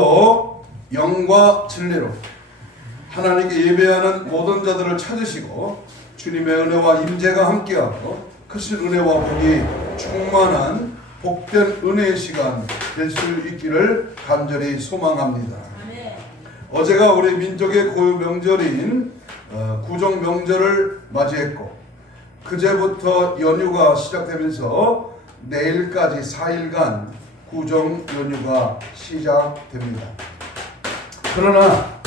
영과 진리로 하나님께 예배하는 모든 자들을 찾으시고 주님의 은혜와 임재가 함께하고 크신 은혜와 복이 충만한 복된 은혜의 시간 될 수 있기를 간절히 소망합니다. 어제가 우리 민족의 고유 명절인 구정 명절을 맞이했고 그제부터 연휴가 시작되면서 내일까지 4일간 구정 연휴가 시작됩니다. 그러나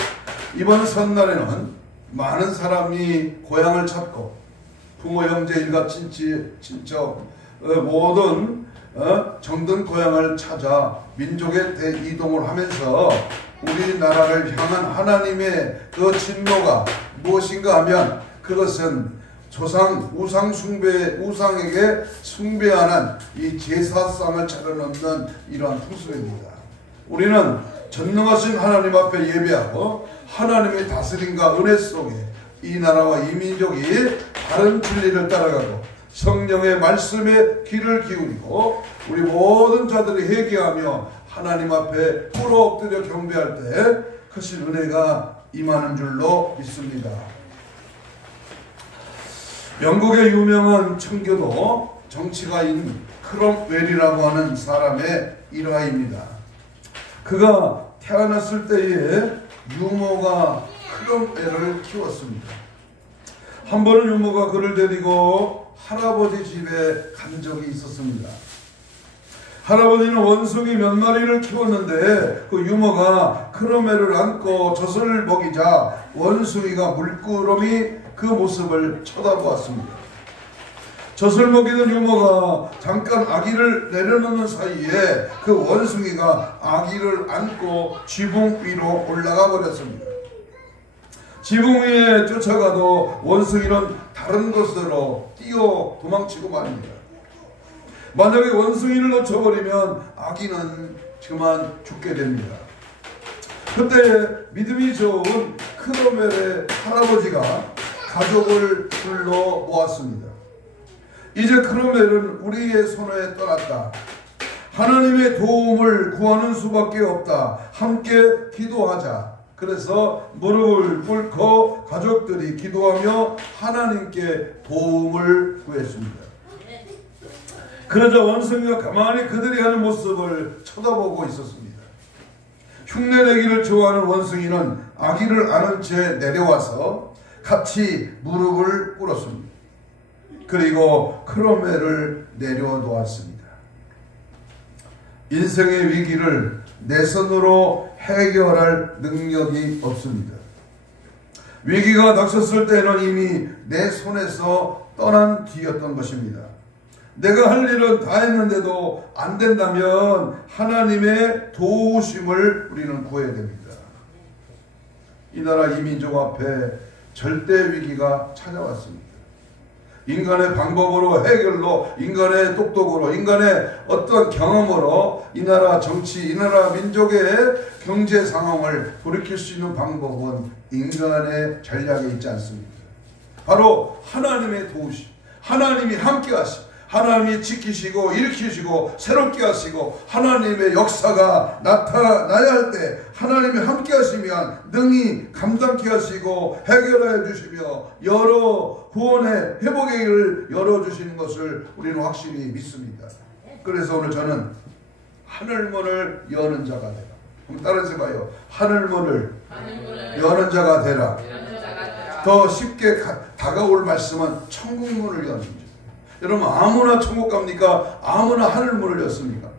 이번 설날에는 많은 사람이 고향을 찾고 부모, 형제, 일가, 친척 모든 정든 고향을 찾아 민족의 대이동을 하면서 우리나라를 향한 하나님의 그 진노가 무엇인가 하면 그것은 조상, 우상에게 숭배하는 이 제사상을 차려놓는 이러한 풍습입니다. 우리는 전능하신 하나님 앞에 예배하고 하나님의 다스림과 은혜 속에 이 나라와 이 민족이 바른 진리를 따라가고 성령의 말씀에 귀를 기울이고 우리 모든 자들이 회개하며 하나님 앞에 꿇어 엎드려 경배할 때 크신 은혜가 임하는 줄로 믿습니다. 영국의 유명한 청교도 정치가인 크롬웰이라고 하는 사람의 일화입니다. 그가 태어났을 때에 유모가 크롬웰을 키웠습니다. 한 번은 유모가 그를 데리고 할아버지 집에 간 적이 있었습니다. 할아버지는 원숭이 몇 마리를 키웠는데 그 유모가 크롬웰을 안고 젖을 먹이자 원숭이가 물끄러미 그 모습을 쳐다보았습니다. 젖을 먹이는 유모가 잠깐 아기를 내려놓는 사이에 그 원숭이가 아기를 안고 지붕 위로 올라가 버렸습니다. 지붕 위에 쫓아가도 원숭이는 다른 곳으로 뛰어 도망치고 말입니다. 만약에 원숭이를 놓쳐버리면 아기는 그만 죽게 됩니다. 그때 믿음이 좋은 크롬웰의 할아버지가 가족을 불러 모았습니다. 이제 크롬웰은 우리의 손에 떠났다. 하나님의 도움을 구하는 수밖에 없다. 함께 기도하자. 그래서 무릎을 꿇고 가족들이 기도하며 하나님께 도움을 구했습니다. 그러자 원숭이가 가만히 그들이 하는 모습을 쳐다보고 있었습니다. 흉내내기를 좋아하는 원숭이는 아기를 안은 채 내려와서 같이 무릎을 꿇었습니다. 그리고 크롬웰을 내려놓았습니다. 인생의 위기를 내 손으로 해결할 능력이 없습니다. 위기가 닥쳤을 때는 이미 내 손에서 떠난 뒤였던 것입니다. 내가 할 일은 다 했는데도 안 된다면 하나님의 도우심을 우리는 구해야 됩니다. 이 나라 이 민족 앞에 절대 위기가 찾아왔습니다. 인간의 방법으로 해결로 인간의 똑똑으로 인간의 어떤 경험으로 이 나라 정치 이 나라 민족의 경제 상황을 돌이킬 수 있는 방법은 인간의 전략에 있지 않습니다. 바로 하나님의 도우심 하나님이 함께 하심 하나님이 지키시고 일으키시고 새롭게 하시고 하나님의 역사가 나타나야 할 때 하나님이 함께 하시면 능히 감당케 하시고 해결해 주시며 여러 구원의 회복의 길을 열어주시는 것을 우리는 확실히 믿습니다. 그래서 오늘 저는 하늘문을 여는 자가 되라. 그럼 따라서 봐요. 하늘문을 여는 자가 되라. 더 쉽게 다가올 말씀은 천국문을 여는 자. 여러분 아무나 천국 갑니까? 아무나 하늘문을 였습니까?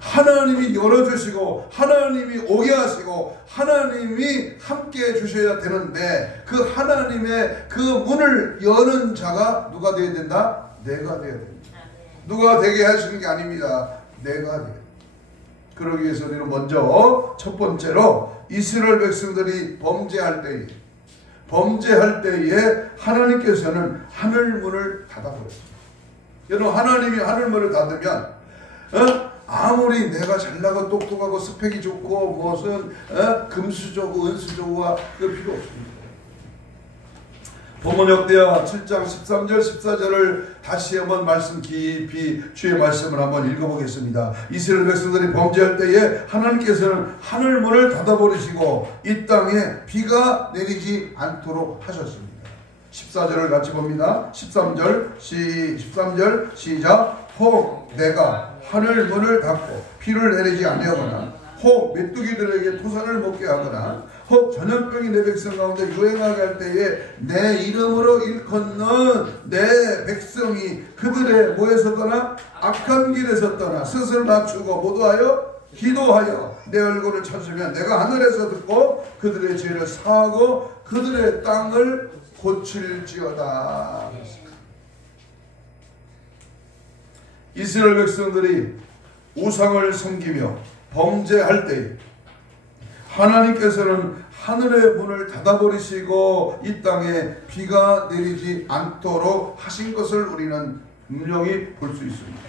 하나님이 열어주시고 하나님이 오게 하시고 하나님이 함께 해주셔야 되는데 그 하나님의 그 문을 여는 자가 누가 되어야 된다? 내가 되어야 됩니다. 누가 되게 하시는 게 아닙니다. 내가 되어야 됩니다. 그러기 위해서 우리는 먼저 첫 번째로 이스라엘 백성들이 범죄할 때에 하나님께서는 하늘문을 닫아버렸습니다. 여러분 하나님이 하늘문을 닫으면 아무리 내가 잘나고 똑똑하고 스펙이 좋고 무슨 금수저고 은수저고가 그 필요 없습니다. 본문 역대하 7장 13절 14절을 다시 한번 말씀 깊이 주의 말씀을 한번 읽어보겠습니다. 이스라엘 백성들이 범죄할 때에 하나님께서는 하늘문을 닫아버리시고 이 땅에 비가 내리지 않도록 하셨습니다. 14절을 같이 봅니다. 13절 시작. 혹 내가 하늘문을 닫고 비를 내리지 아니하거나 혹 메뚜기들에게 토산을 먹게 하거나 혹 전염병이 내 백성 가운데 유행하게 할 때에 내 이름으로 일컫는 내 백성이 그들의 뭐에서 떠나 악한 길에서 떠나 스스로 낮추고 모두하여 기도하여 내 얼굴을 찾으면 내가 하늘에서 듣고 그들의 죄를 사하고 그들의 땅을 고칠지어다. 이스라엘 백성들이 우상을 섬기며 범죄할 때 하나님께서는 하늘의 문을 닫아버리시고 이 땅에 비가 내리지 않도록 하신 것을 우리는 분명히 볼 수 있습니다.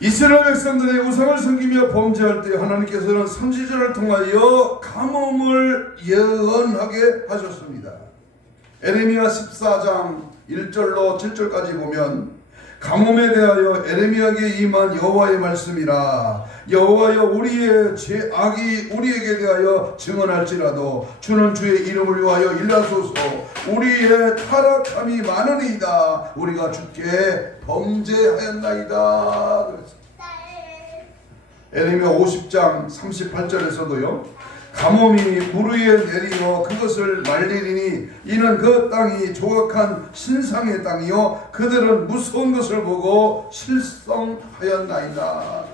이스라엘 백성들이 우상을 섬기며 범죄할 때 하나님께서는 선지자를 통하여 가뭄을 예언하게 하셨습니다. 에레미야 14장 1절로 7절까지 보면 가뭄에 대하여 에레미야에게 임한 여호와의 말씀이라. 여호와여 우리의 죄악이 우리에게 대하여 증언할지라도 주는 주의 이름을 위하여 일하소서. 우리의 타락함이 많으니이다. 우리가 주께 범죄하였나이다. 에레미야 50장 38절에서도요. 가뭄이 물 위에 내리어 그것을 말리리니 이는 그 땅이 조각한 신상의 땅이요 그들은 무서운 것을 보고 실성하였나이다.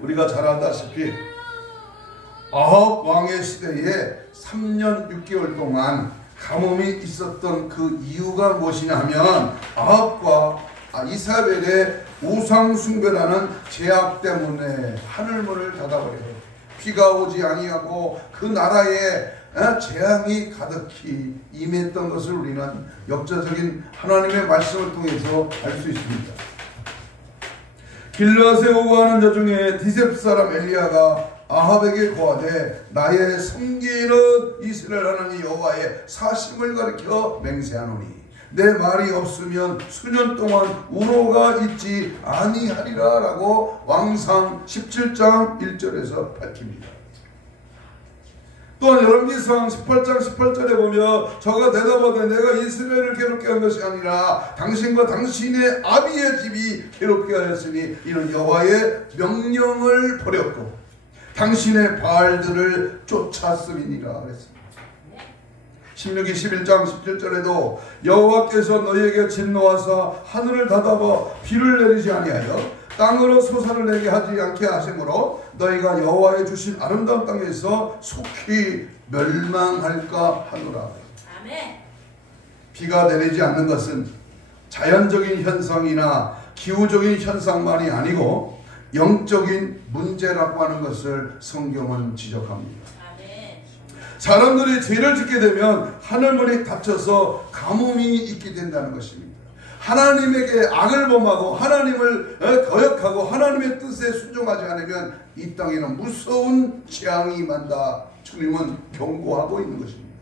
우리가 잘 알다시피 아합 왕의 시대에 3년 6개월 동안 가뭄이 있었던 그 이유가 무엇이냐 하면 아합과 이사벨의 우상 숭배라는 죄악 때문에 하늘문을 닫아버려요. 비가 오지 아니하고 그 나라에 재앙이 가득히 임했던 것을 우리는 역사적인 하나님의 말씀을 통해서 알 수 있습니다. 길르앗에 오고 하는 자 중에 디셉 사람 엘리야가 아합에게 고하되 나의 섬기는 이스라엘 하나님 여호와의 사심을 가리켜 맹세하노니 내 말이 없으면 수년 동안 우로가 있지 아니하리라 라고 왕상 17장 1절에서 밝힙니다. 또한 열왕기상 18장 18절에 보면 저가 대답하되 내가 이스라엘을 괴롭게 한 것이 아니라 당신과 당신의 아비의 집이 괴롭게 하였으니 이는 여호와의 명령을 버렸고 당신의 바알들을 쫓았음이니라 그랬습니다. 신명기 11장 17절에도 여호와께서 너희에게 진노하사 하늘을 닫아봐 비를 내리지 아니하여 땅으로 소산을 내게 하지 않게 하심으로 너희가 여호와의 주신 아름다운 땅에서 속히 멸망할까 하노라. 아멘. 비가 내리지 않는 것은 자연적인 현상이나 기후적인 현상만이 아니고 영적인 문제라고 하는 것을 성경은 지적합니다. 사람들이 죄를 짓게 되면 하늘문이 닫혀서 가뭄이 있게 된다는 것입니다. 하나님에게 악을 범하고 하나님을 거역하고 하나님의 뜻에 순종하지 않으면 이 땅에는 무서운 재앙이 임한다. 주님은 경고하고 있는 것입니다.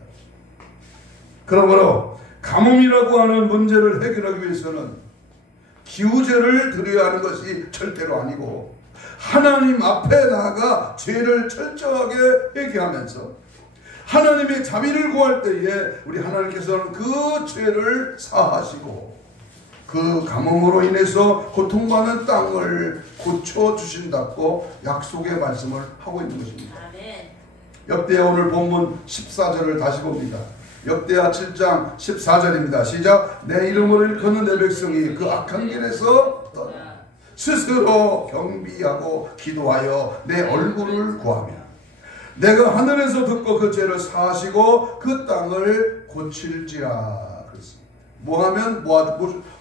그러므로 가뭄이라고 하는 문제를 해결하기 위해서는 기우제를 드려야 하는 것이 절대로 아니고 하나님 앞에 나아가 죄를 철저하게 회개하면서 하나님의 자비를 구할 때에 우리 하나님께서는 그 죄를 사하시고 그 가뭄으로 인해서 고통받는 땅을 고쳐주신다고 약속의 말씀을 하고 있는 것입니다. 역대하 오늘 본문 14절을 다시 봅니다. 역대하 7장 14절입니다. 시작. 내 이름으로 일컫는 내 백성이 그 악한 길에서 떠나 스스로 경비하고 기도하여 내 얼굴을 구하며 내가 하늘에서 듣고 그 죄를 사하시고 그 땅을 고칠지라. 그렇습니다. 뭐하면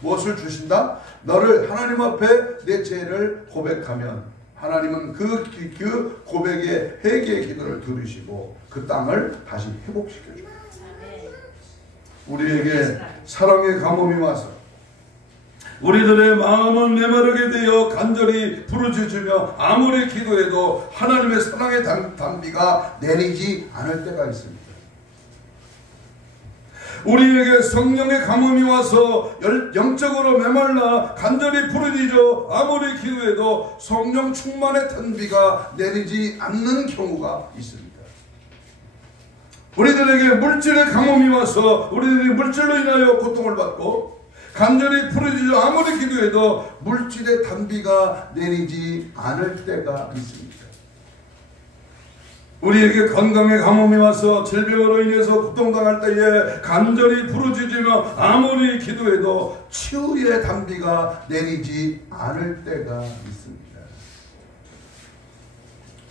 무엇을 주신다? 너를 하나님 앞에 내 죄를 고백하면 하나님은 그 고백의 회개의 기도를 들으시고 그 땅을 다시 회복시켜 줍니다. 우리에게 사랑의 가뭄이 와서 우리들의 마음은 메마르게 되어 간절히 부르짖으며 아무리 기도해도 하나님의 사랑의 단비가 내리지 않을 때가 있습니다. 우리에게 성령의 가뭄이 와서 영적으로 메말라 간절히 부르짖어 아무리 기도해도 성령 충만의 단비가 내리지 않는 경우가 있습니다. 우리들에게 물질의 가뭄이 와서 우리들이 물질로 인하여 고통을 받고 간절히 부르짖어 아무리 기도해도 물질의 단비가 내리지 않을 때가 있습니다. 우리에게 건강의 가뭄이 와서 질병으로 인해서 고통당할 때에 간절히 부르짖으며 아무리 기도해도 치유의 단비가 내리지 않을 때가 있습니다.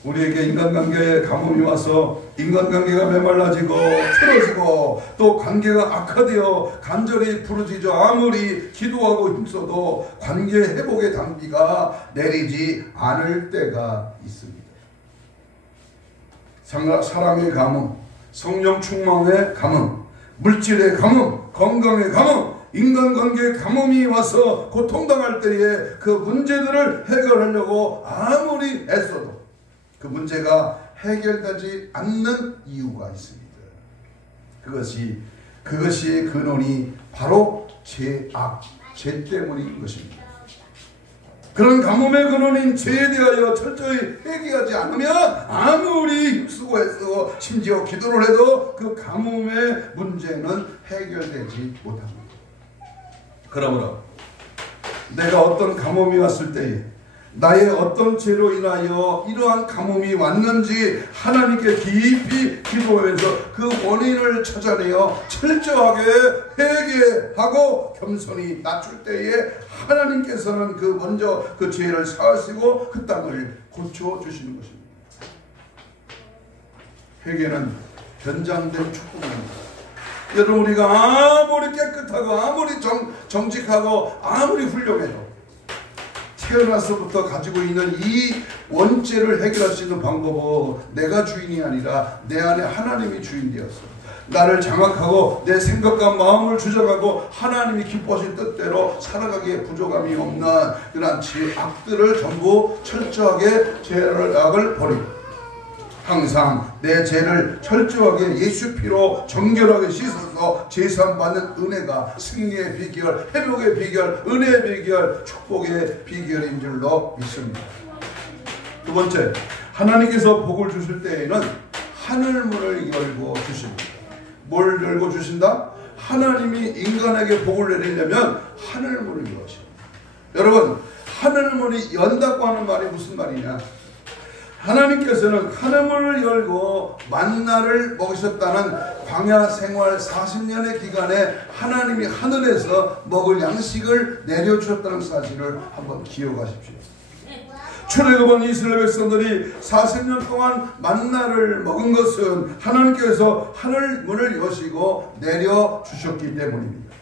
우리에게 인간관계에 가뭄이 와서 인간관계가 메말라지고 틀어지고 또 관계가 악화되어 간절히 부르짖어 아무리 기도하고 힘써도 관계 회복의 단비가 내리지 않을 때가 있습니다. 사랑의 가뭄, 성령 충만의 가뭄, 물질의 가뭄, 건강의 가뭄, 인간관계의 가뭄이 와서 고통당할 때에 그 문제들을 해결하려고 아무리 애써도 그 문제가 해결되지 않는 이유가 있습니다. 그것이 근원이 바로 죄악, 죄 때문인 것입니다. 그런 가뭄의 근원인 죄에 대하여 철저히 회개하지 않으면 아무리 힘쓰고 애쓰고 심지어 기도를 해도 그 가뭄의 문제는 해결되지 못합니다. 그러므로 내가 어떤 가뭄이 왔을 때에 나의 어떤 죄로 인하여 이러한 가뭄이 왔는지 하나님께 깊이 기도하면서 그 원인을 찾아내어 철저하게 회개하고 겸손히 낮출 때에 하나님께서는 먼저 그 죄를 사하시고 그 땅을 고쳐주시는 것입니다. 회개는 변장된 축복입니다. 여러분, 우리가 아무리 깨끗하고 아무리 정직하고 아무리 훌륭해도 태어나서부터 가지고 있는 이 원죄를 해결할 수 있는 방법은 내가 주인이 아니라 내 안에 하나님이 주인 되었어. 나를 장악하고 내 생각과 마음을 주장하고 하나님이 기뻐하신 뜻대로 살아가기에 부족함이 없는 그런 악들을 전부 철저하게 악을 버리고 항상 내 죄를 철저하게 예수 피로 정결하게 씻어서 제사받는 은혜가 승리의 비결, 회복의 비결, 은혜의 비결, 축복의 비결인 줄로 믿습니다. 두 번째, 하나님께서 복을 주실 때에는 하늘문을 열고 주십니다. 뭘 열고 주신다? 하나님이 인간에게 복을 내리려면 하늘문을 여십니다. 여러분, 하늘문이 연다고 하는 말이 무슨 말이냐? 하나님께서는 하늘문을 열고 만나를 먹으셨다는 광야 생활 40년의 기간에 하나님이 하늘에서 먹을 양식을 내려주셨다는 사실을 한번 기억하십시오. 출애굽한 이스라엘 백성들이 40년 동안 만나를 먹은 것은 하나님께서 하늘문을 여시고 내려주셨기 때문입니다.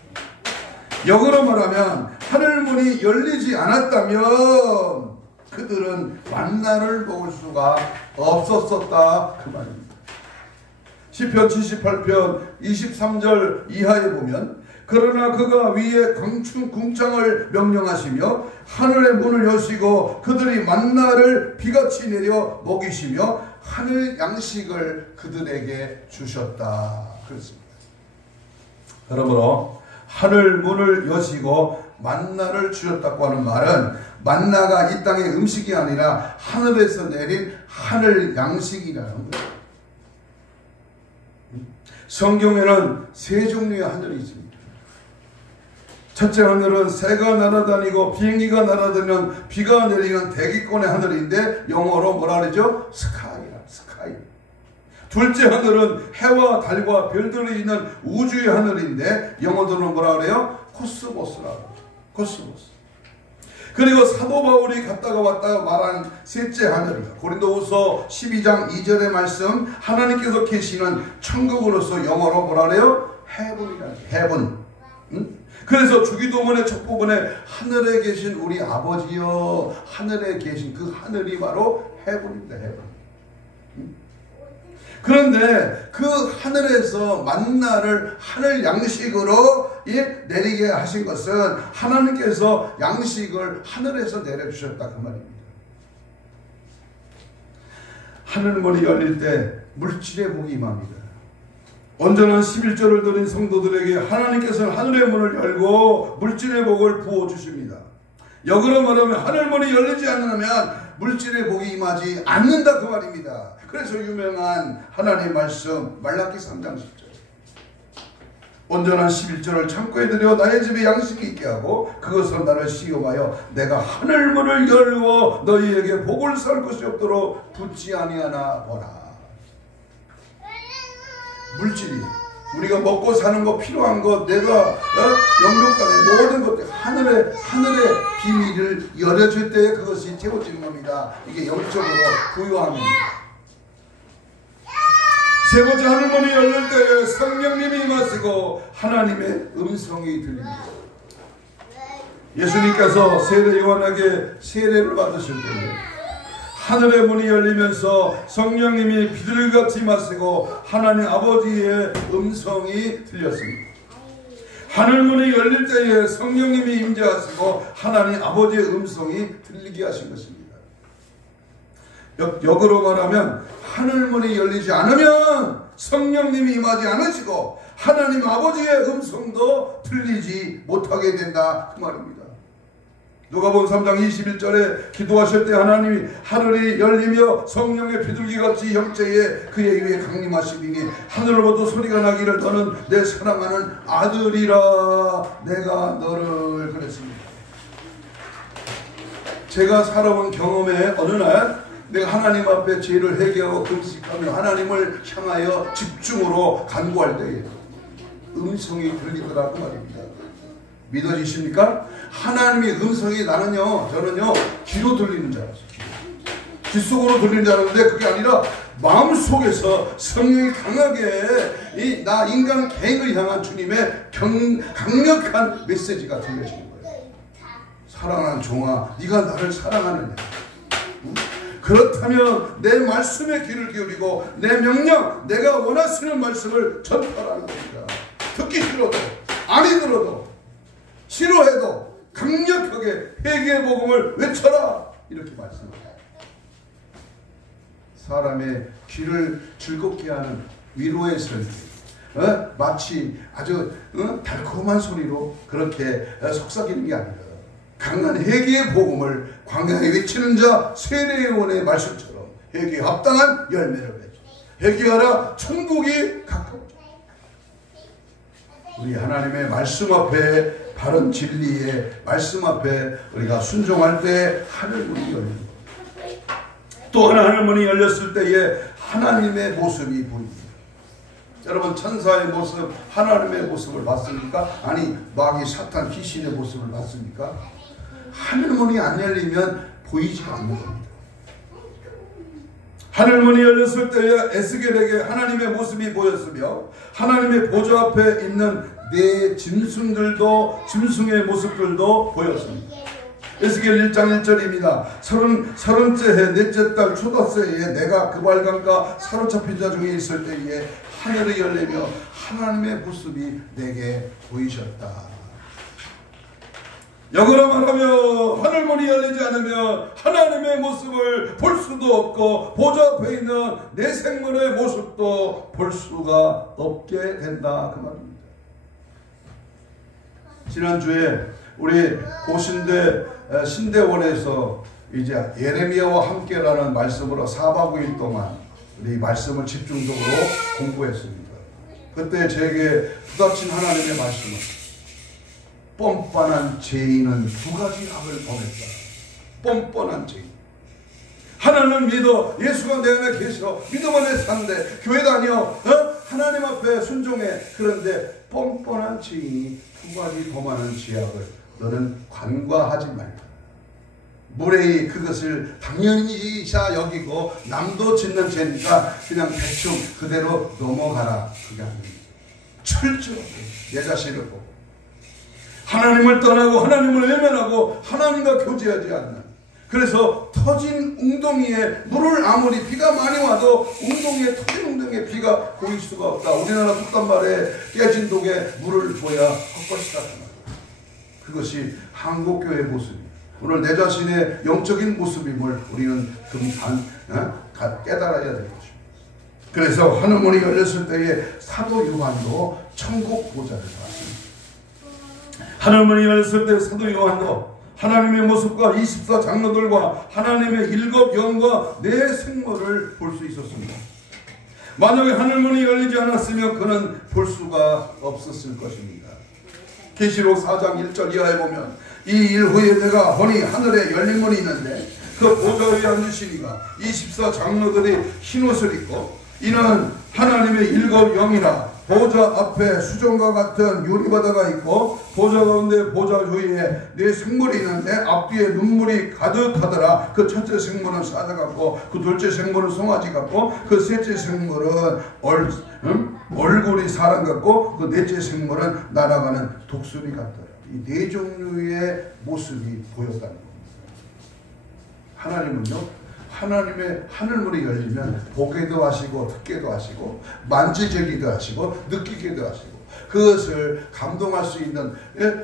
역으로 말하면 하늘문이 열리지 않았다면 그들은 만나를 먹을 수가 없었었다 그 말입니다. 시편 78편 23절 이하에 보면 그러나 그가 위에 궁창을 명령하시며 하늘의 문을 여시고 그들이 만나를 비같이 내려 먹이시며 하늘 양식을 그들에게 주셨다 그렇습니다. 그러므로 하늘 문을 여시고 만나를 주셨다고 하는 말은 만나가 이 땅의 음식이 아니라 하늘에서 내린 하늘 양식이라는 거예요. 성경에는 세 종류의 하늘이 있습니다. 첫째 하늘은 새가 날아다니고 비행기가 날아다니는 비가 내리는 대기권의 하늘인데 영어로 뭐라 그러죠? 스카이라, 스카이. 둘째 하늘은 해와 달과 별들이 있는 우주의 하늘인데 영어로는 뭐라 그래요? 코스모스라고. 코스모스. 그리고 사도 바울이 갔다가 왔다가 말한 셋째 하늘입니다. 고린도후서 12장 2절의 말씀, 하나님께서 계시는 천국으로서 영어로 뭐라 그래요? 헤븐이라는 헤븐. 그래서 주기도문의 첫 부분에 하늘에 계신 우리 아버지여, 하늘에 계신 그 하늘이 바로 헤븐입니다. 헤븐. 그런데 그 하늘에서 만나를 하늘 양식으로 내리게 하신 것은 하나님께서 양식을 하늘에서 내려주셨다 그 말입니다. 하늘문이 열릴 때 물질의 복이 임합니다. 온전한 11조를 드린 성도들에게 하나님께서는 하늘의 문을 열고 물질의 복을 부어주십니다. 역으로 말하면 하늘문이 열리지 않으면 물질의 복이 임하지 않는다 그 말입니다. 그래서 유명한 하나님의 말씀 말라기 3장 10절, 온전한 11조를 창고에 들여 나의 집에 양식이 있게 하고 그것으로 나를 시험하여 내가 하늘문을 열고 너희에게 복을 살 것이 없도록 붙지 아니하나 보라. 물질이 우리가 먹고 사는 거, 필요한 것, 내가 영육간의 모든 것들 하늘의 비밀을 열어줄 때에 그것이 채워지는 겁니다. 이게 영적으로 부유함입니다. 세 번째, 하늘문이 열릴 때에 성령님이 임하시고 하나님의 음성이 들립니다. 예수님께서 세례 요한에게 세례를 받으실 때에 하늘의 문이 열리면서 성령님이 비둘기같이 임하시고 하나님 아버지의 음성이 들렸습니다. 하늘문이 열릴 때에 성령님이 임재하시고 하나님 아버지의 음성이 들리게 하신 것입니다. 역으로 말하면 하늘문이 열리지 않으면 성령님이 임하지 않으시고 하나님 아버지의 음성도 들리지 못하게 된다 그 말입니다. 누가복음 3장 21절에 기도하실 때 하나님이 하늘이 열리며 성령의 비둘기같이 형체에 그의 위에 강림하시리니 하늘로부터 소리가 나기를 너는 내 사랑하는 아들이라 내가 너를 그랬습니다. 제가 살아온 경험에 어느 날 내가 하나님 앞에 죄를 회개하고 금식하며 하나님을 향하여 집중으로 간구할 때에 음성이 들리더라고 말입니다. 믿어지십니까? 하나님의 음성이 저는요 귀로 들리는 줄 알았어요. 귀 속으로 들리는 줄 알았는데 그게 아니라 마음속에서 성령이 강하게 나 인간 개인을 향한 주님의 강력한 메시지가 들려지는 거예요. 사랑하는 종아, 네가 나를 사랑하느냐? 그렇다면 내 말씀에 귀를 기울이고 내 명령, 내가 원하시는 말씀을 전파하는 겁니다. 듣기 싫어도, 아니 들어도, 싫어해도 강력하게 회개의 복음을 외쳐라 이렇게 말씀합니다. 사람의 귀를 즐겁게 하는 위로의 설교, 마치 아주 달콤한 소리로 그렇게 속삭이는 게 아니라 강한 회개의 복음을 광야에 외치는 자 세례요한의 말씀처럼 회개에 합당한 열매를 맺어 회개하라 천국이 가까우다. 우리 하나님의 말씀 앞에, 바른 진리의 말씀 앞에 우리가 순종할 때 하늘문이 열립니다. 또 하나 하늘문이 열렸을 때에 하나님의 모습이 보입니다. 여러분, 천사의 모습, 하나님의 모습을 봤습니까? 아니, 마귀, 사탄, 귀신의 모습을 봤습니까? 하늘문이 안 열리면 보이지가 않는 겁니다. 하늘문이 열렸을 때에 에스겔에게 하나님의 모습이 보였으며 하나님의 보좌 앞에 있는 네 짐승들도, 짐승의 모습들도 보였습니다. 에스겔 1장 1절입니다. 서른째 해 넷째 달 초다새에 내가 그 발광과 사로잡힌 자 중에 있을 때에 하늘이 열리며 하나님의 모습이 내게 보이셨다. 역으로 말하면 하늘문이 열리지 않으면 하나님의 모습을 볼 수도 없고 보좌 앞에 있는 내 생물의 모습도 볼 수가 없게 된다 그 말입니다. 지난주에 우리 고신대 신대원에서 이제 예레미야와 함께라는 말씀으로 4박 5일 동안 우리 말씀을 집중적으로 공부했습니다. 그때 제게 부닥친 하나님의 말씀은 뻔뻔한 죄인은 두 가지 악을 범했다. 뻔뻔한 죄인. 하나는 믿어, 예수가 내 안에 계셔, 믿음 안에 사는데 교회 다녀, 하나님 앞에 순종해. 그런데 뻔뻔한 죄인이 두 가지 범하는 죄악을 너는 간과하지 말라. 무례히 그것을 당연히자 여기고 남도 짓는 죄니까 그냥 대충 그대로 넘어가라. 그게 아닙니다. 철저하게 내 자신을 보고 하나님을 떠나고 하나님을 외면하고 하나님과 교제하지 않는 그래서 터진 웅덩이에 물을 아무리 비가 많이 와도 터진 웅덩이에 비가 고일 수가 없다. 우리나라 속담말에 깨진 독에 물을 부어야 헛것이다. 그것이 한국교회의 모습입니다. 오늘 내 자신의 영적인 모습임을 우리는 깨달아야 될 것입니다. 그래서 하늘문이 열렸을 때에 사도 요한도 천국 보좌를 봤습니다. 하늘문이 열렸을 때 사도 요한도 하나님의 모습과 24 장로들과 하나님의 7 영과 4 생물을 볼 수 있었습니다. 만약에 하늘문이 열리지 않았으면 그는 볼 수가 없었을 것입니다. 계시록 4장 1절 이하에 보면 이 일 후에 내가 보니 하늘에 열린 문이 있는데 그 보좌 위에 앉으시니가 24 장로들이 흰옷을 입고 이는 하나님의 7 영이라 보좌 앞에 수정과 같은 유리바다가 있고 보좌 가운데 보좌 위에 4 생물이 있는데 앞뒤에 눈물이 가득하더라. 그 첫째 생물은 사자 같고 그 둘째 생물은 송아지 같고 그 셋째 생물은 얼굴이 사람 같고 그 넷째 생물은 날아가는 독수리 같더라. 이 4 종류의 모습이 보였다는 겁니다. 하나님은요, 하나님의 하늘문이 열리면 보게도 하시고 듣게도 하시고 만지지기도 하시고 느끼기도 하시고 그것을 감동할 수 있는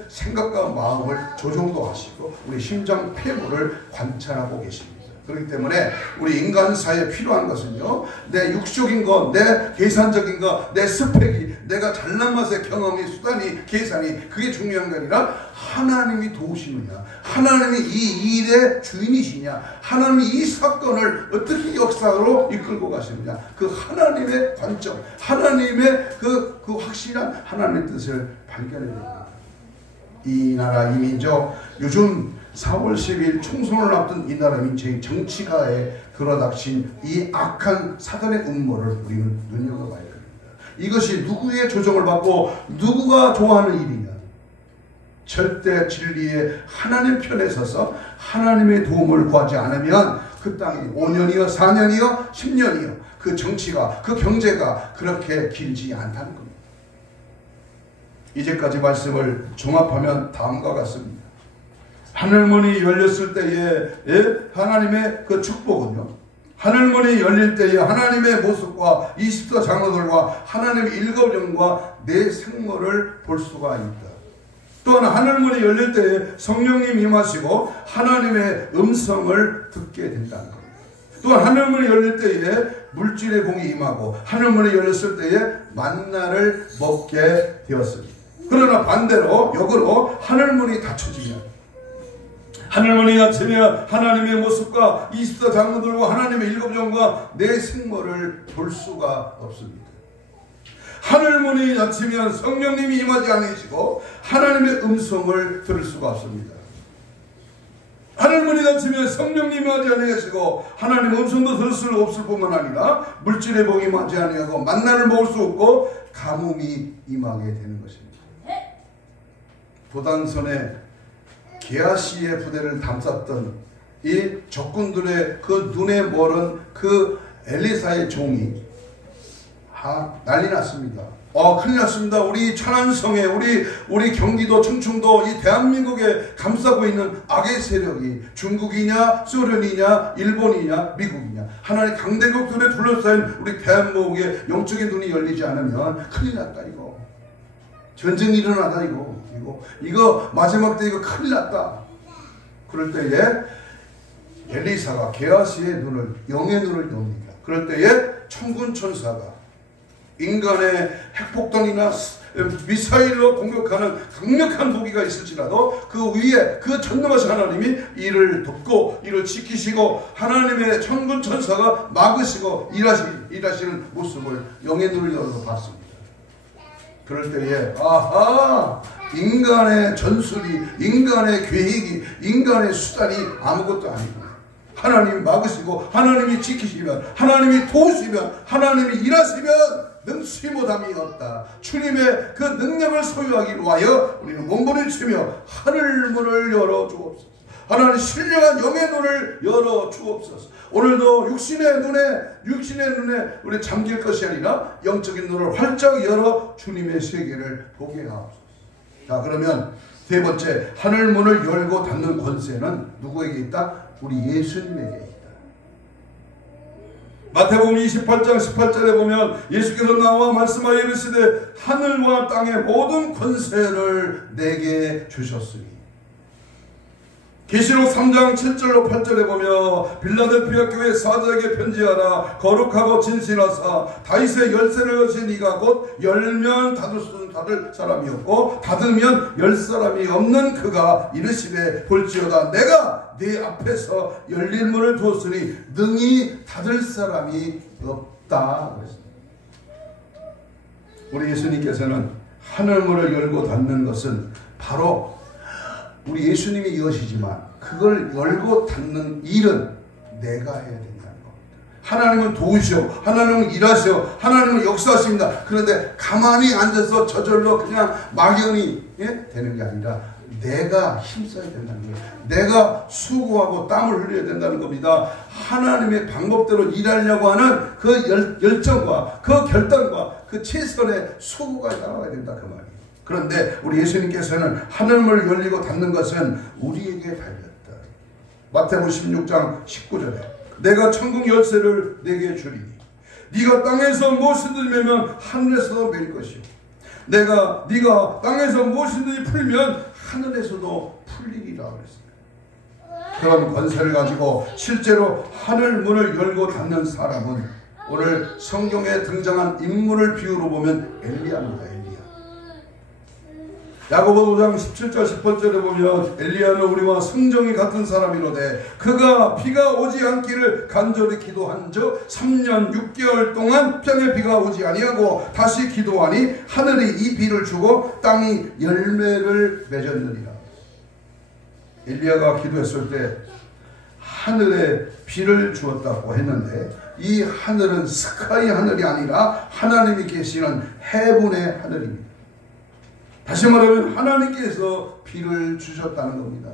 생각과 마음을 조정도 하시고 우리 심장 폐부를 관찰하고 계십니다. 그렇기 때문에 우리 인간사에 필요한 것은요, 내 육적인 것, 내 계산적인 것, 내 스펙이, 내가 잘난 맛의 경험이, 수단이, 계산이 그게 중요한 게 아니라 하나님이 도우시느냐, 하나님이 이 일의 주인이시냐, 하나님이 이 사건을 어떻게 역사로 이끌고 가시느냐, 그 하나님의 관점, 하나님의 그 확실한 하나님의 뜻을 발견해야 됩니다. 이 나라 이 민족 요즘 4월 10일 총선을 앞둔 이 나라 민족의 정치가에 들어닥친 이 악한 사단의 음모를 우리는 눈여겨봐야 됩니다. 이것이 누구의 조정을 받고 누구가 좋아하는 일이냐, 절대 진리의 하나님 편에 서서 하나님의 도움을 구하지 않으면 그 땅이 5년이요 4년이요 10년이요 그 정치가 그 경제가 그렇게 길지 않다는 겁니다. 이제까지 말씀을 종합하면 다음과 같습니다. 하늘문이 열렸을 때에 하나님의 그 축복은요, 하늘문이 열릴 때에 하나님의 모습과 24 장로들과 하나님의 7 영과 4 생물을 볼 수가 있다. 또한 하늘문이 열릴 때에 성령님 임하시고 하나님의 음성을 듣게 된다는 겁니다. 또한 하늘문이 열릴 때에 물질의 공이 임하고 하늘문이 열렸을 때에 만나를 먹게 되었습니다. 그러나 반대로 역으로 하늘문이 닫혀지면, 하늘문이 닫히면 하나님의 모습과 24 장로들과 하나님의 7 영과 4 생물을 볼 수가 없습니다. 하늘문이 닫히면 성령님이 임하지 않으시고 하나님의 음성을 들을 수가 없습니다. 하늘문이 닫히면 성령님이 임하지 않으시고 하나님의 음성도 들을 수 없을 뿐만 아니라 물질의 복이 임하지 않으고 만나를 먹을 수 없고 가뭄이 임하게 되는 것입니다. 도단선에 게하시의 부대를 담쌌던 이 적군들의 그 눈에 멀은 그 엘리사의 종이 난리 났습니다. 큰일 났습니다. 우리 천안성에 우리 경기도 충청도 이 대한민국에 감싸고 있는 악의 세력이 중국이냐 소련이냐 일본이냐 미국이냐 하나의 강대국들에 둘러싸인 우리 대한민국의 영적인 눈이 열리지 않으면 큰일 났다. 이거 전쟁이 일어나다. 이거 마지막 때 이거 큰일 났다. 그럴 때에 엘리사가 게하시의 눈을, 영의 눈을 엽니다. 그럴 때에 천군 천사가 인간의 핵폭탄이나 미사일로 공격하는 강력한 무기가 있을지라도 그 위에 그 전능하신 하나님이 이를 돕고 이를 지키시고 하나님의 천군 천사가 막으시고 일하시는 모습을 영의 눈을 열어 봤습니다. 그럴 때에 인간의 전술이, 인간의 계획이, 인간의 수단이 아무것도 아니고 하나님이 막으시고 하나님이 지키시면, 하나님이 도우시면, 하나님이 일하시면 능치 못함이 없다. 주님의 그 능력을 소유하기 위하여 우리는 몸부림치며 하늘문을 열어 주옵소서. 하나님 신령한 영의 눈을 열어 주옵소서. 오늘도 육신의 눈에 우리 잠길 것이 아니라 영적인 눈을 활짝 열어 주님의 세계를 보게 하옵소서. 자, 그러면 세 번째, 하늘문을 열고 닫는 권세는 누구에게 있다? 우리 예수님에게 있다. 마태복음 28장 18절에 보면 예수께서 나와 말씀하여 이르시되 하늘과 땅의 모든 권세를 내게 주셨으니. 계시록 3장 7절로 8절에 보며 빌라델피아 교회 사도에게 편지하라. 거룩하고 진실하사 다윗의 열쇠를 여신 이가 곧 열면 닫을 수는 닫을 사람이었고 닫으면 열 사람이 없는 그가 이르시되 볼지어다 내가 네 앞에서 열린 문을 두었으니 능히 닫을 사람이 없다. 우리 예수님께서는 하늘문을 열고 닫는 것은 바로 우리 예수님이 이것이지만 그걸 열고 닫는 일은 내가 해야 된다는 겁니다. 하나님은 도우시오, 하나님은 일하시오, 하나님은 역사하십니다. 그런데 가만히 앉아서 저절로 그냥 막연히 되는 게 아니라 내가 힘써야 된다는 거예요. 내가 수고하고 땀을 흘려야 된다는 겁니다. 하나님의 방법대로 일하려고 하는 그 열정과 그 결단과 그 최선의 수고가 나와야 된다 그 말이에요. 그런데 우리 예수님께서는 하늘문을 열리고 닫는 것은 우리에게 달렸다. 마태복음 16장 19절에 내가 천국 열쇠를 내게 주리니 네가 땅에서 무엇이든지 매면 하늘에서도 매일 것이요 네가 땅에서 무엇이든지 풀면 하늘에서도 풀리리라 그랬습니다. 그런 권세를 가지고 실제로 하늘문을 열고 닫는 사람은 오늘 성경에 등장한 인물을 비유로 보면 엘리야입니다. 야고보 5장 17절 18절에 보면 엘리야는 우리와 성정이 같은 사람이로되 그가 비가 오지 않기를 간절히 기도한즉 3년 6개월 동안 땅에 비가 오지 아니하고 다시 기도하니 하늘이 이 비를 주고 땅이 열매를 맺었느니라. 엘리야가 기도했을 때 하늘에 비를 주었다고 했는데 이 하늘은 스카이 하늘이 아니라 하나님이 계시는 해분의 하늘입니다. 다시 말하면 하나님께서 비를 주셨다는 겁니다.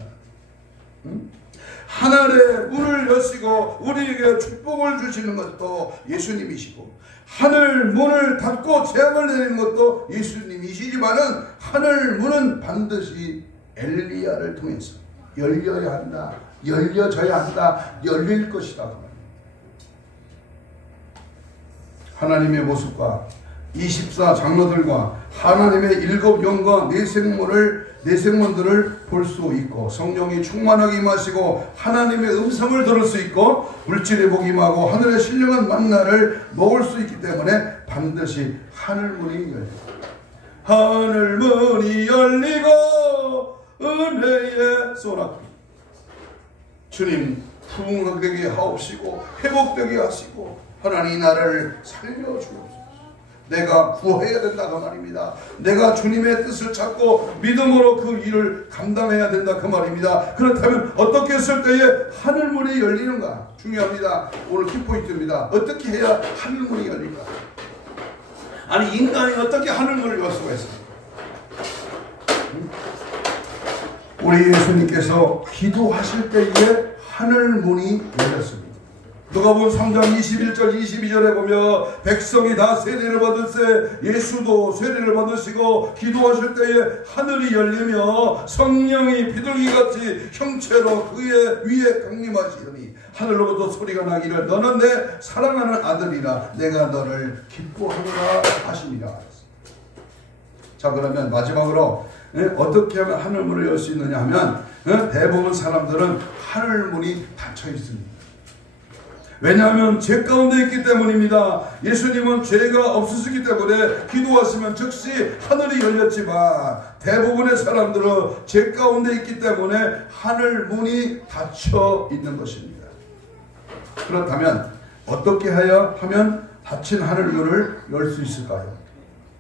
하늘의 문을 여시고 우리에게 축복을 주시는 것도 예수님이시고 하늘 문을 닫고 재앙을 내리는 것도 예수님이시지만은 하늘 문은 반드시 엘리야를 통해서 열려야 한다. 열려져야 한다. 열릴 것이다. 하나님의 모습과 24 장로들과 하나님의 7영과 내생문들을 볼 수 있고 성령이 충만하게 임하시고 하나님의 음성을 들을 수 있고 물질의 복이 임하고 하늘의 신령한 만나를 먹을 수 있기 때문에 반드시 하늘문이 열리고 하늘문이 열리고 은혜의 소낙 주님 부흥되게 하옵시고 회복되게 하시고 하나님 나를 살려주옵소서. 내가 구해야 된다 그 말입니다. 내가 주님의 뜻을 찾고 믿음으로 그 일을 감당해야 된다 그 말입니다. 그렇다면 어떻게 했을 때에 하늘문이 열리는가? 중요합니다. 오늘 키포인트입니다. 어떻게 해야 하늘문이 열릴까? 아니 인간이 어떻게 하늘문을 열 수가 있습니까? 우리 예수님께서 기도하실 때에 하늘문이 열렸습니다. 누가복음 3장 21절 22절에 보면 백성이 다 세례를 받을 때 예수도 세례를 받으시고 기도하실 때에 하늘이 열리며 성령이 비둘기같이 형체로 그의 위에 강림하시더니 하늘로부터 소리가 나기를 너는 내 사랑하는 아들이라 내가 너를 기뻐하노라 하십니다. 자 그러면 마지막으로 어떻게 하면 하늘문을 열 수 있느냐 하면 대부분 사람들은 하늘문이 닫혀 있습니다. 왜냐하면 죄 가운데 있기 때문입니다. 예수님은 죄가 없으시기 때문에 기도하시면 즉시 하늘이 열렸지만 대부분의 사람들은 죄 가운데 있기 때문에 하늘 문이 닫혀 있는 것입니다. 그렇다면 어떻게 해야 하면 닫힌 하늘 문을 열 수 있을까요?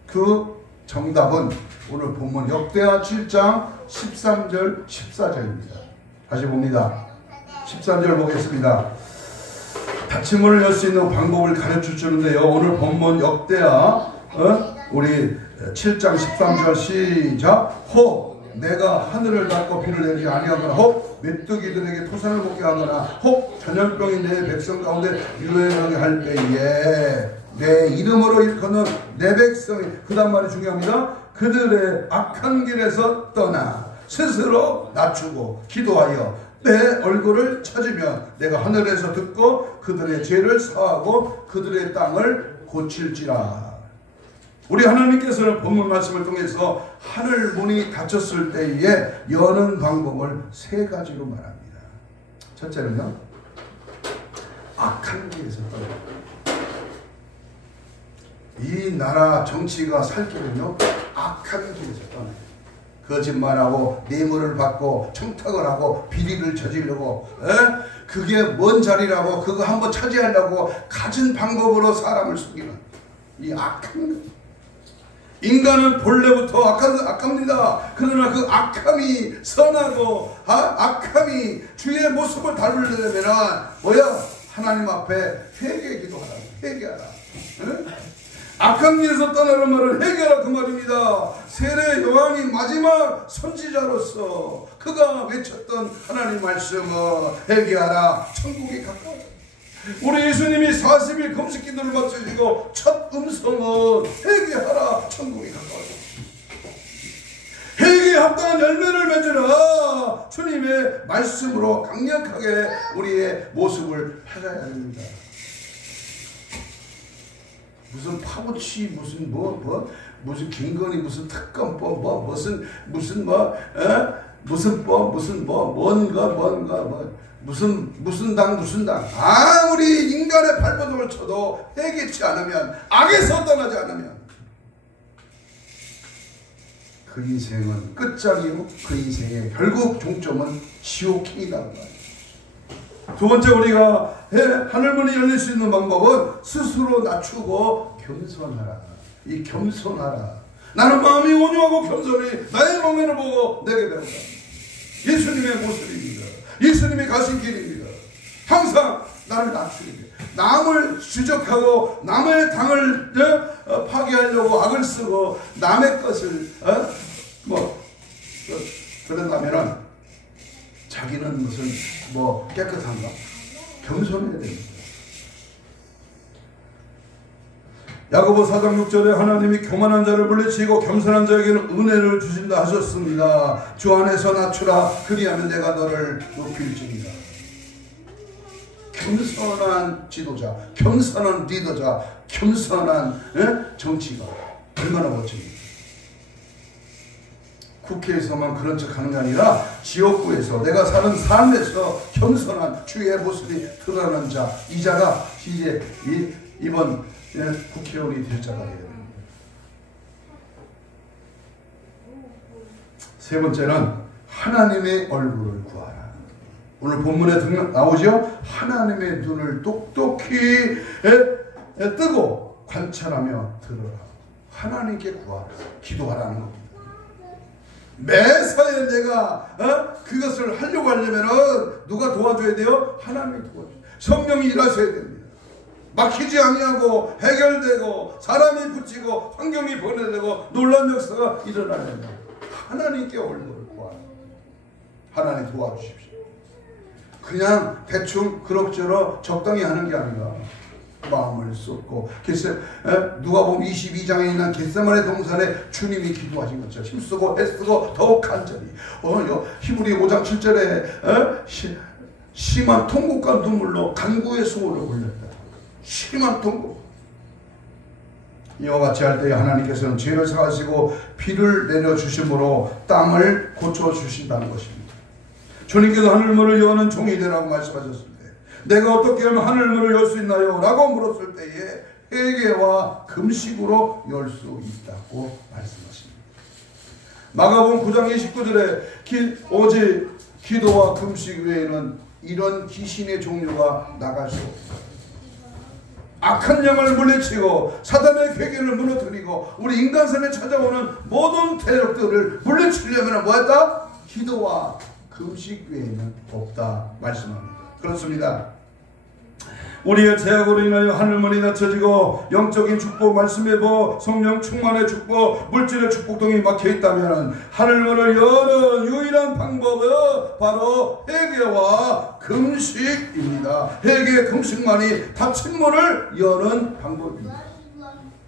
그 정답은 오늘 본문 역대하 7장 13절 14절입니다. 다시 봅니다. 13절 보겠습니다. 닫힌 문을 열 수 있는 방법을 가르쳐 주는데요. 오늘 본문 역대하 우리 7장 13절 시작. 혹 내가 하늘을 닫고 비를 내리지 아니하거나 혹 메뚜기들에게 토산을 먹게 하거나 혹 전염병이 내 백성 가운데 유행하게 할 때에 내 이름으로 일컫는 내 백성이 그 다음 말이 중요합니다. 그들의 악한 길에서 떠나 스스로 낮추고 기도하여 내 얼굴을 찾으면 내가 하늘에서 듣고 그들의 죄를 사하고 그들의 땅을 고칠지라. 우리 하나님께서는 본문 말씀을 통해서 하늘 문이 닫혔을 때에 여는 방법을 세 가지로 말합니다. 첫째는요, 악한 길에서 떠나요. 이 나라 정치가 살 길은요, 악한 길에서 떠나요. 거짓말하고 뇌물을 받고 청탁을 하고 비리를 저지르고, 그게 뭔 자리라고 그거 한번 차지하려고 가진 방법으로 사람을 속이는 이 악한 것. 인간은 본래부터 악합니다. 그러나 그 악함이 선하고 악함이 주의 모습을 닮으려면 뭐야? 하나님 앞에 회개 기도하라. 회개하라. 악한 길에서 떠나는 말은 회개하라 그 말입니다. 세례 요한이 마지막 선지자로서 그가 외쳤던 하나님 말씀은 회개하라, 천국이 가까워. 우리 예수님이 40일 금식 기도를 마치시고 첫 음성은 회개하라, 천국이 가까워. 회개에 합당한 열매를 맺으라. 주님의 말씀으로 강력하게 우리의 모습을 해가야 됩니다. 무슨 파우치, 무슨 김건희, 무슨 특검법, 무슨 당. 아무리 인간의 발버둥을 쳐도 회개치 않으면, 악에서 떠나지 않으면, 그 인생은 끝장이고 그 인생의 결국 종점은 지옥행이라는 거예요. 두 번째, 우리가 하늘문이 열릴 수 있는 방법은 스스로 낮추고 겸손하라. 이 겸손하라. 나는 마음이 온유하고 겸손히 나의 몸매를 보고 내게 배우라. 예수님의 모습입니다. 예수님이 가신 길입니다. 항상 나를 낮추게 돼. 남을 주적하고 남의 당을 파괴하려고 악을 쓰고 남의 것을 그런다면은 자기는 무슨 깨끗한가? 겸손해야 됩니다. 야고보 4장 6절에 하나님이 교만한 자를 물리치고 겸손한 자에게는 은혜를 주신다 하셨습니다. 주 안에서 낮추라. 그리하면 내가 너를 높일지니라. 겸손한 지도자, 겸손한 리더자, 겸손한 정치가 얼마나 멋집니까? 국회에서만 그런 척 하는 게 아니라 지역구에서 내가 사는 삶에서 겸손한 주의 모습이 드러나는 자, 이 자가 이제 이번 국회의원이 될 자가 되어야 됩니다. 세 번째는 하나님의 얼굴을 구하라. 오늘 본문에 나오죠? 하나님의 눈을 똑똑히 뜨고 관찰하며 들으라. 하나님께 구하라. 기도하라는 겁니다. 매사에 내가 그것을 하려고 하려면 누가 도와줘야 돼요? 하나님이 도와줘요. 성령이 일하셔야 됩니다. 막히지 아니하고 해결되고 사람이 붙이고 환경이 번해되고 놀라운 역사가 일어나야 됩니다. 하나님께 얼굴을 구하라. 하나님 도와주십시오. 그냥 대충 그럭저럭 적당히 하는 게 아니라 마음을 쏟고 누가복음 22장에 있는 겟세마네 동산에 주님이 기도하신 것처럼 힘쓰고 애쓰고 더욱 간절히 히브리 5장 7절에 심한 통곡과 눈물로 간구의 소원을 올렸다. 심한 통곡. 이와 같이 할 때 하나님께서는 죄를 사하시고 비를 내려주심으로 땅을 고쳐주신다는 것입니다. 주님께서 하늘문을 여는 종이 되라고 말씀하셨을 때 내가 어떻게 하면 하늘문을 열 수 있나요? 라고 물었을 때에 회개와 금식으로 열 수 있다고 말씀하십니다. 마가복음 9장 29절에 오직 기도와 금식 외에는 이런 귀신의 종류가 나갈 수 없다. 악한 영을 물리치고 사단의 괴계를 무너뜨리고 우리 인간성에 찾아오는 모든 대적들을 물리치려면 뭐했다? 기도와 금식 외에는 없다 말씀합니다. 그렇습니다. 우리의 죄악으로 인하여 하늘문이 닫혀지고 영적인 축복, 말씀의 보, 성령 충만의 축복, 물질의 축복 등이 막혀있다면 하늘문을 여는 유일한 방법은 바로 회개와 금식입니다. 회개, 금식만이 닫힌 문을 여는 방법입니다.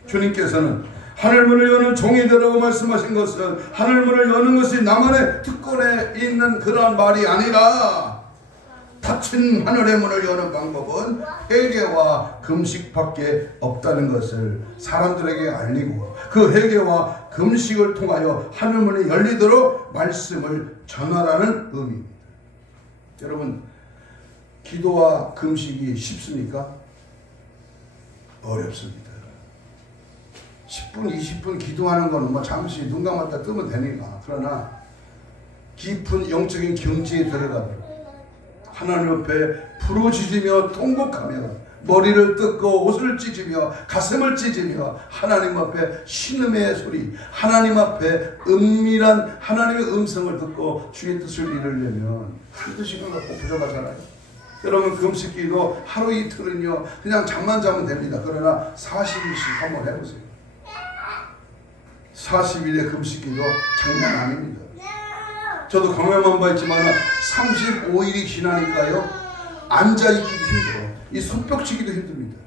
주님께서는 하늘문을 여는 종이 되라고 말씀하신 것은 하늘문을 여는 것이 나만의 특권에 있는 그러한 말이 아니라 닫힌 하늘의 문을 여는 방법은 회개와 금식밖에 없다는 것을 사람들에게 알리고, 그 회개와 금식을 통하여 하늘문이 열리도록 말씀을 전하라는 의미입니다. 여러분, 기도와 금식이 쉽습니까? 어렵습니다. 10분, 20분 기도하는 거는 뭐 잠시 눈 감았다 뜨면 되니까. 그러나 깊은 영적인 경지에 들어가도록 하나님 앞에 부르짖으며 통곡하며 머리를 뜯고 옷을 찢으며 가슴을 찢으며 하나님 앞에 신음의 소리, 하나님 앞에 은밀한 하나님의 음성을 듣고 주의 뜻을 이루려면 한두 시간 갖고 부족하잖아요. 여러분, 금식기도 하루 이틀은요 그냥 잠만 자면 됩니다. 그러나 40일씩 한번 해보세요. 40일의 금식기도 장난 아닙니다. 저도 경험한 바 있지만 35일이 지나니까요 앉아있기도 힘들어. 이 손뼉치기도 힘듭니다.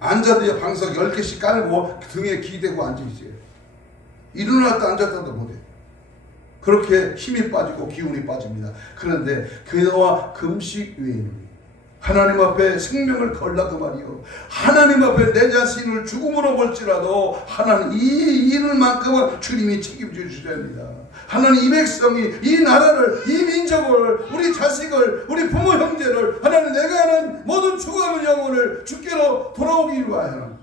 앉아도 방석 10개씩 깔고 등에 기대고 앉아있어요. 일어났다 앉았다도 못해. 그렇게 힘이 빠지고 기운이 빠집니다. 그런데 기도와 금식 외에는 하나님 앞에 생명을 걸라 그 말이요, 하나님 앞에 내 자신을 죽음으로 볼지라도 하나님 이 일만큼은 주님이 책임져 주셔야 합니다. 하나님 이 백성이, 이 나라를, 이 민족을, 우리 자식을, 우리 부모 형제를, 하나님 내가 하는 모든 죽어가는 영혼을 주께로 돌아오기 위하여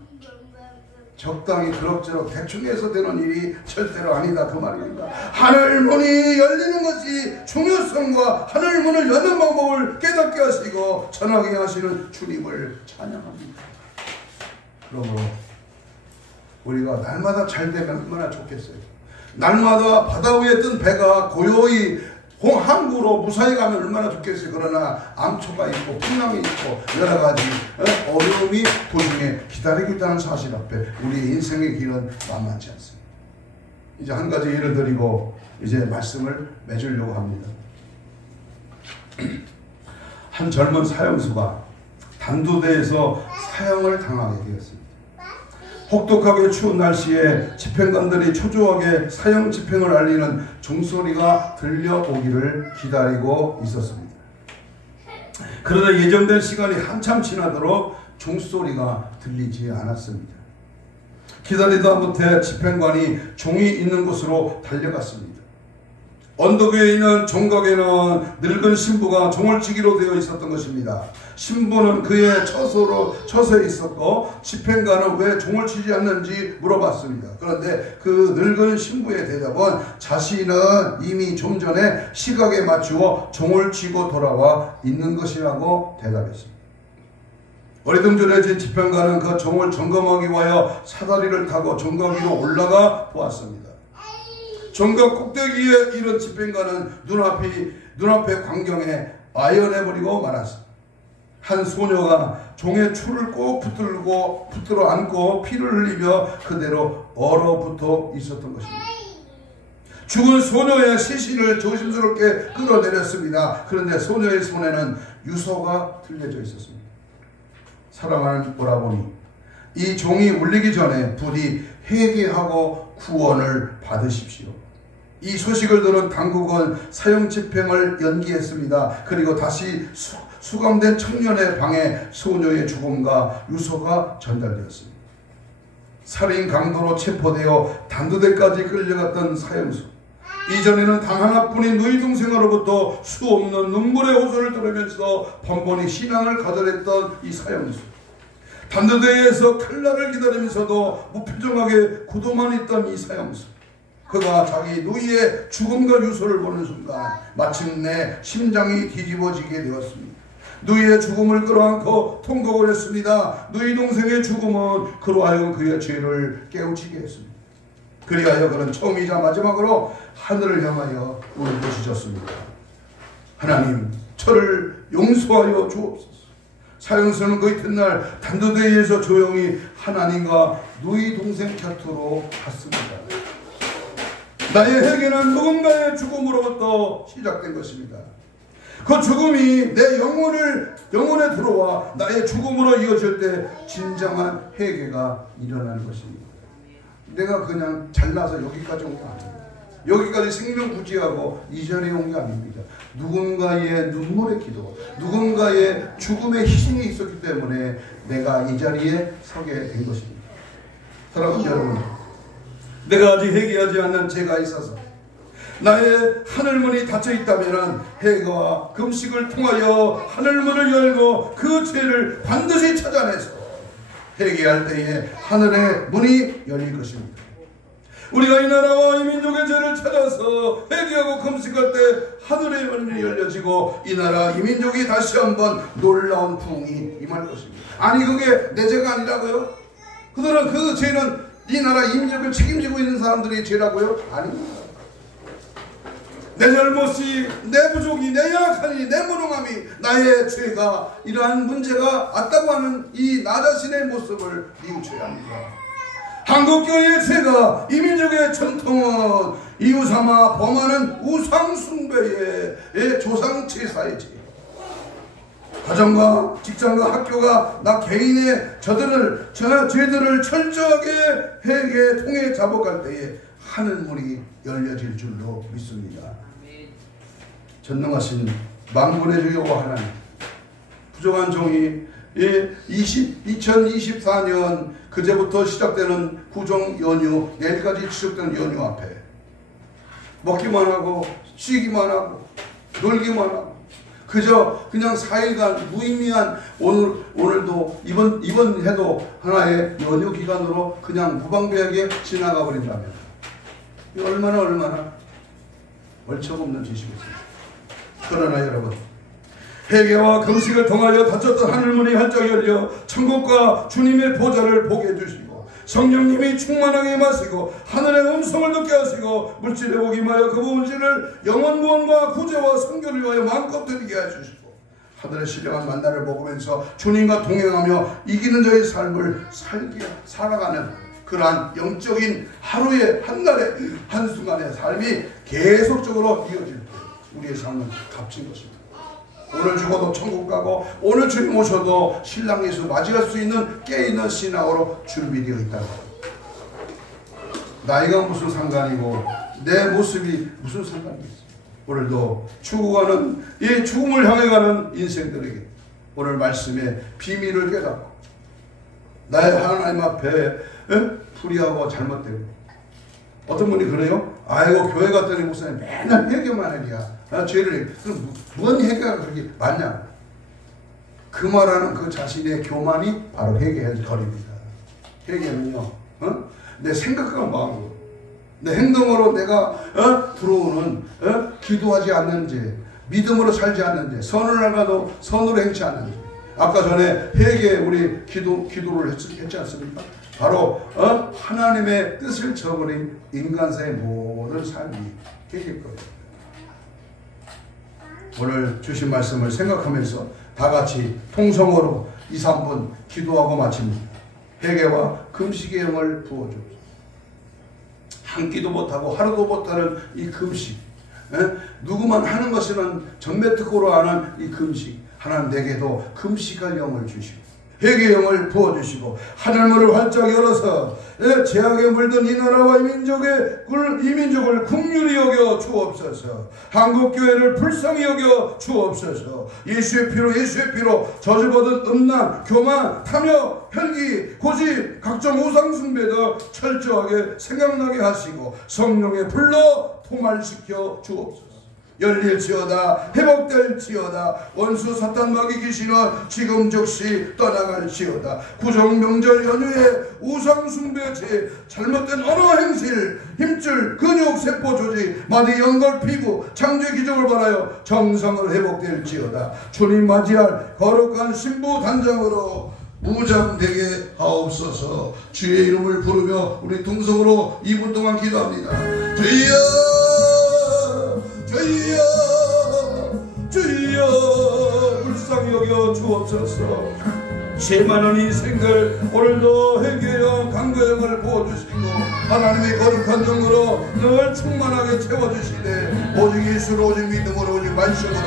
적당히 그럭저럭 대충 해서 되는 일이 절대로 아니다 그 말입니다. 하늘문이 열리는 것이 중요성과 하늘문을 여는 방법을 깨닫게 하시고 전하게 하시는 주님을 찬양합니다. 그러므로 우리가 날마다 잘 되면 얼마나 좋겠어요. 날마다 바다 위에 뜬 배가 고요히 항구로 무사히 가면 얼마나 좋겠어요. 그러나 암초가 있고 풍랑이 있고 여러 가지 어려움이 도중에 기다리고 있다는 사실 앞에 우리 인생의 길은 만만치 않습니다. 이제 한 가지 예를 드리고 이제 말씀을 맺으려고 합니다. 한 젊은 사형수가 단두대에서 사형을 당하게 되었습니다. 혹독하게 추운 날씨에 집행관들이 초조하게 사형 집행을 알리는 종소리가 들려오기를 기다리고 있었습니다. 그러다 예정된 시간이 한참 지나도록 종소리가 들리지 않았습니다. 기다리다 못해 집행관이 종이 있는 곳으로 달려갔습니다. 언덕 위에 있는 종각에는 늙은 신부가 종을 치기로 되어 있었던 것입니다. 신부는 그의 처소에 있었고 집행관은 왜 종을 치지 않는지 물어봤습니다. 그런데 그 늙은 신부의 대답은 자신은 이미 좀 전에 시각에 맞추어 종을 치고 돌아와 있는 것이라고 대답했습니다. 어리둥절해진 집행관은 그 종을 점검하기 위하여 사다리를 타고 종각 위로 올라가 보았습니다. 종각 꼭대기에 이른 집행관은 눈앞의 광경에 아연해버리고 말았습니다. 한 소녀가 종의 추를 꼭 붙들어 안고 피를 흘리며 그대로 얼어붙어 있었던 것입니다. 죽은 소녀의 시신을 조심스럽게 끌어내렸습니다. 그런데 소녀의 손에는 유서가 틀려져 있었습니다. 사랑하는 오라버니, 이 종이 울리기 전에 부디 회개하고 구원을 받으십시오. 이 소식을 들은 당국은 사형 집행을 연기했습니다. 그리고 다시 수감된 청년의 방에 소녀의 죽음과 유서가 전달되었습니다. 살인 강도로 체포되어 단두대까지 끌려갔던 사형수. 이전에는 단 하나뿐인 누이 동생으로부터 수없는 눈물의 호소를 들으면서 번번이 신앙을 가져냈던 이 사형수. 단두대에서 칼날을 기다리면서도 무표정하게 굳어만 있던 이 사형수. 그가 자기 누이의 죽음과 유서를 보는 순간 마침내 심장이 뒤집어지게 되었습니다. 누이의 죽음을 끌어안고 통곡을 했습니다. 누이 동생의 죽음은 그로 하여금 그의 죄를 깨우치게 했습니다. 그리하여 그는 처음이자 마지막으로 하늘을 향하여 울부짖었습니다. 하나님, 저를 용서하여 주옵소서. 사형수는 그 이튿날 단두대에서 조용히 하나님과 누이 동생 곁으로 갔습니다. 나의 회개는 누군가의 죽음으로부터 시작된 것입니다. 그 죽음이 내 영혼에 들어와 나의 죽음으로 이어질 때 진정한 회개가 일어나는 것입니다. 내가 그냥 잘나서 여기까지 온 게 아닙니다. 여기까지 생명 구제하고 이 자리에 온 게 아닙니다. 누군가의 눈물의 기도, 누군가의 죽음의 희생이 있었기 때문에 내가 이 자리에 서게 된 것입니다. 사랑하는 여러분, 내가 아직 회개하지 않는 죄가 있어서 나의 하늘문이 닫혀있다면 회개와 금식을 통하여 하늘문을 열고 그 죄를 반드시 찾아내서 회개할 때에 하늘의 문이 열릴 것입니다. 우리가 이 나라와 이 민족의 죄를 찾아서 회개하고 금식할 때 하늘의 문이 열려지고 이 나라 이 민족이 다시 한번 놀라운 부흥이 임할 것입니다. 아니 그게 내 죄가 아니라고요? 그들은 그 죄는 이 나라 이 민족을 책임지고 있는 사람들의 죄라고요? 아닙니다. 내 잘못이, 내 부족이, 내 약함이, 내 무능함이, 나의 죄가 이러한 문제가 왔다고 하는 이 나 자신의 모습을 뉘우쳐야 합니다. 한국교회의 죄가 이 민족의 전통은 이웃삼아 범하는 우상숭배의 조상제사의 죄. 가정과 직장과 학교가 나 개인의 죄들을 철저하게 회개에 통해 잡아갈 때에 하늘문이 열려질 줄로 믿습니다. 전능하신 만군의 주 여호와 하나님, 부족한 종이 2024년 그제부터 시작되는 구정 연휴, 내일까지 지속되는 연휴 앞에 먹기만 하고 쉬기만 하고 놀기만 하고 그저 그냥 4일간 무의미한 오늘도 이번 해도 하나의 연휴 기간으로 그냥 무방비하게 지나가 버린다면 얼마나 얼척없는 짓이겠습니까? 그러나 여러분, 회개와 금식을 통하여 닫혔던 하늘문이 활짝 열려 천국과 주님의 보좌를 보게 해주시고 성령님이 충만하게 임하시고 하늘의 음성을 듣게 하시고 물질의 복이 임하여 그 물질을 영원 구원과 구제와 선교를 위하여 마음껏 드리게 해주시고 하늘의 신령한 만나를 먹으면서 주님과 동행하며 이기는 자의 삶을 살아가는 그러한 영적인 하루의 한날의 한순간의 삶이 계속적으로 이어질 때 우리의 삶은 값진 것입니다. 오늘 죽어도 천국 가고 오늘 주님 오셔도 신랑 예수 맞이할 수 있는 깨있는 신앙으로 준비되어 있다고. 나이가 무슨 상관이고 내 모습이 무슨 상관이 있어. 오늘도 죽어가는 이 죽음을 향해 가는 인생들에게 오늘 말씀의 비밀을 깨닫고 나의 하나님 앞에 불의하고 잘못되고 어떤 분이 그래요? 아이고 교회 갔더니 목사님 맨날 회개만 하랴. 죄를 그럼 뭔 회개가 그렇게 많냐? 그 말하는 그 자신의 교만이 바로 회개의 거리입니다. 회개는요, 내 생각과 마음으로, 내 행동으로 내가 들어오는 기도하지 않는 죄, 믿음으로 살지 않는 죄, 선을 하나도 선으로 행치 않는 죄. 아까 전에 회개 우리 기도를 했지 않습니까? 바로 하나님의 뜻을 저버린 인간사의 모든 삶이 회개일 겁니다. 오늘 주신 말씀을 생각하면서 다 같이 통성으로 2, 3분 기도하고 마칩니다. 회개와 금식의 영을 부어주옵소서. 한 끼도 못하고 하루도 못하는 이 금식, 누구만 하는 것은 전매특허로 하는 이 금식, 하나님 내게도 금식할 영을 주시고 회개의 영을 부어주시고 하늘문을 활짝 열어서 죄악에 물든 이 나라와 이 민족을 긍휼히 여겨 주옵소서. 한국교회를 불쌍히 여겨 주옵소서. 예수의 피로 저주받은 음란, 교만, 탐욕, 혈기, 고집, 각종 우상숭배도 철저하게 생각나게 하시고 성령의 불로 통할시켜 주옵소서. 열릴지어다 회복될지어다 원수 사탄 마귀 귀신은 지금 즉시 떠나갈지어다. 구정 명절 연휴에 우상 숭배죄, 잘못된 언어 행실, 힘줄, 근육, 세포 조직, 마디 연골, 피부, 창조의 기적을 바라여 정상을 회복될지어다. 주님 맞이할 거룩한 신부 단장으로 무장되게 하옵소서. 주의 이름을 부르며 우리 동성으로 2분 동안 기도합니다. 주여 주여 주여 불쌍히 여겨 주옵소서. 죄 많은 인생들 오늘도 회개형 강구형을 부어주시고 하나님의 거룩한 영으로 늘 충만하게 채워주시되 오직 예수로 오직 믿음으로 오직 말씀으로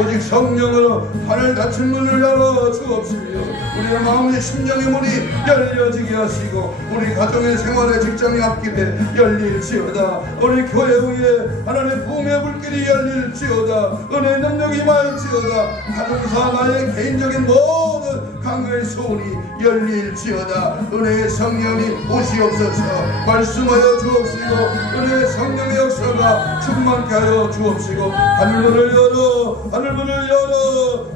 오직 성령으로 하늘 닫힌 문을 열어 주옵시며 우리의 마음의 심령의 문이 열려지게 하시고 우리 가정의 생활의 직장의 앞길에 열릴지어다. 우리 교회 위에 하나님의 부흥의 불길이 열릴지어다. 은혜의 능력이 임할지어다. 가정사 나의 개인적인 모든 강구의 소원이 열릴지어다. 은혜의 성령이 오시옵소서. 말씀하여 주옵시고 은혜의 성령의 역사가 충만케 하여 주옵시고 하늘문을 열어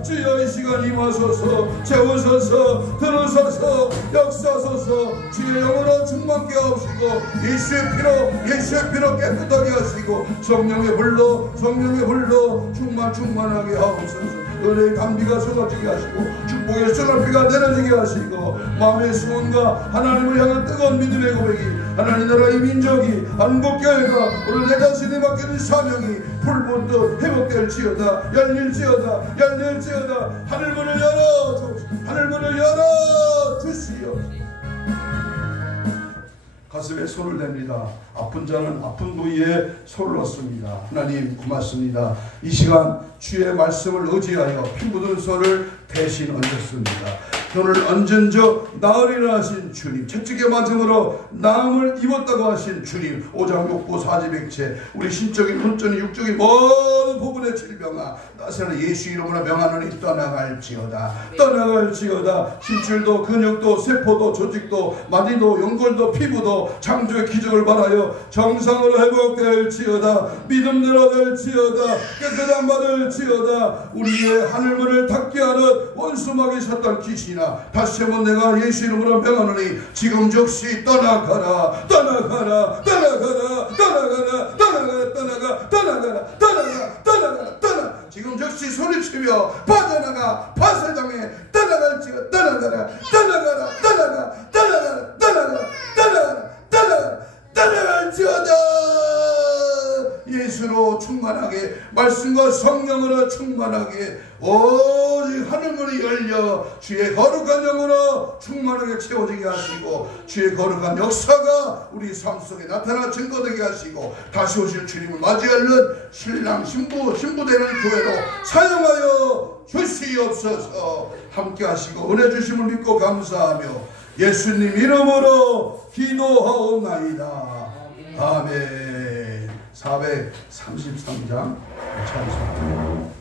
주여 이 시간 임하소서. 채우소서. 들으소서. 역사소서. 주의 영으로 충만케 하옵시고 예수의 피로 깨끗하게 하시고 성령의 불로 충만하게 하옵소서. 은혜의 담비가 쏟아지게 하시고 축복의 쏟아비가 내려지게 하시고 마음의 소원과 하나님을 향한 뜨거운 믿음의 고백이 하나님 나라 이 민족이 한국교회가 오늘 내 자신이 맡기는 사명이 불붙듯 회복될지어다. 열릴지어다. 하늘문을 열어 주시오. 가슴에 손을 댑니다. 아픈 자는 아픈 부위에 손을 넣습니다. 하나님 고맙습니다. 이 시간 주의 말씀을 의지하여 피 묻은 손을 대신 얹었습니다. 손을 얹은 저 나으리라 하신 주님, 채찍의 맞음으로 나음을 입었다고 하신 주님, 오장육부 사지백체 우리 신적인 혼적인 육적인 모든 부분의 질병아 나사는 예수 이름으로 명하노니 떠나갈지어다. 신출도 근육도 세포도 조직도 마디도 연골도 피부도 창조의 기적을 바라여 정상으로 회복될지어다. 믿음대로 될지어다. 깨끗한 받을지어다. 우리의 하늘문을 닫게 하는 원수막이 섰던 귀신아 다시 한번 내가 예수 이름으로 명하노니 지금 즉시 떠나가라. 지금 즉시 소리치며 빠져나가. 파세당에 떠나갈지어다. 떠나갈지어다. 예수로 충만하게 말씀과 성령으로 충만하게 오직 하늘문이 열려 주의 거룩한 영으로 충만하게 채워지게 하시고 주의 거룩한 역사가 우리 삶 속에 나타나 증거되게 하시고 다시 오실 주님을 맞이하는 신랑 신부되는 교회로 사용하여 주시옵소서. 함께 하시고 은혜 주심을 믿고 감사하며 예수님 이름으로 기도하옵나이다. 아멘. 433장 찬송.